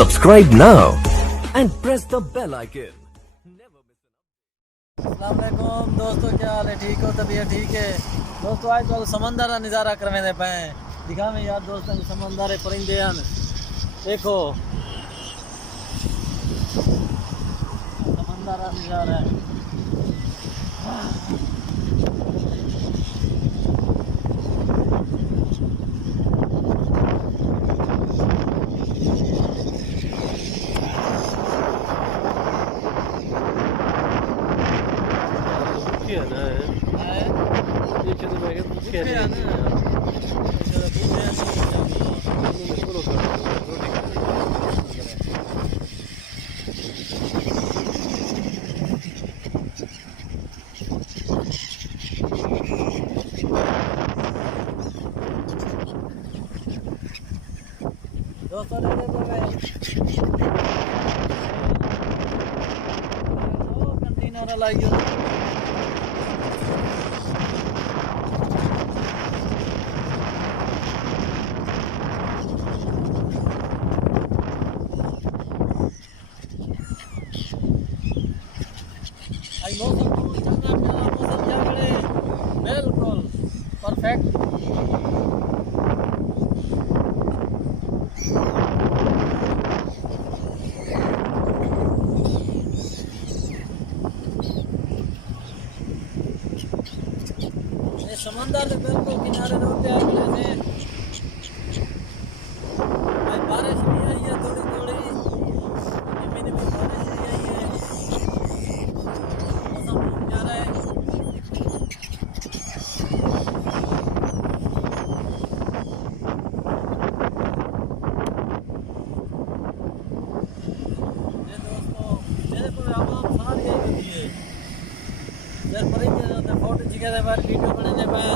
Subscribe now and press the bell icon. अस्सलाम वालेकुम दोस्तों, क्या हाल है? ठीक हो? तबीयत ठीक है? दोस्तों आज तो समंदर का नज़ारा करवाने पे दिखा में यार दोस्तों समंदर परिंदे हैं। देखो समंदर का नज़ारा है। दोस्तों कंटेनर लाइयो बिल्कुल परफेक्ट। समंदर के बिल्कुल किनारे रोते हैं थे। भाई बारिश भी आई है थोड़ी थोड़ी, धीमी धीमी बारिश भी आई है। मौसम प्यारा है। ये दोस्तों मेरे को आप सारे यही है यार परिंदे फोटो खिंचाने पर वीडियो बनाने पर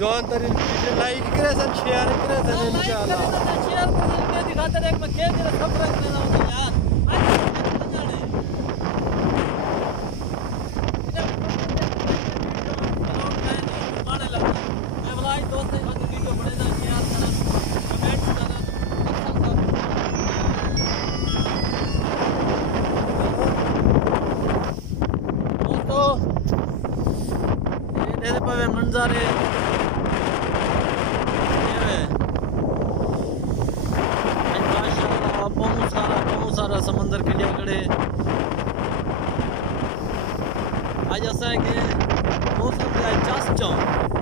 जॉन तरी लाइक करे सन शेयर करे सन इंशाल्लाह शेयर कर के दिखाते एक में खेल के सब रख लेना होता यार। मंजर है समंदर किंडिया कड़े आज असांखे मौसम जा चास चऊं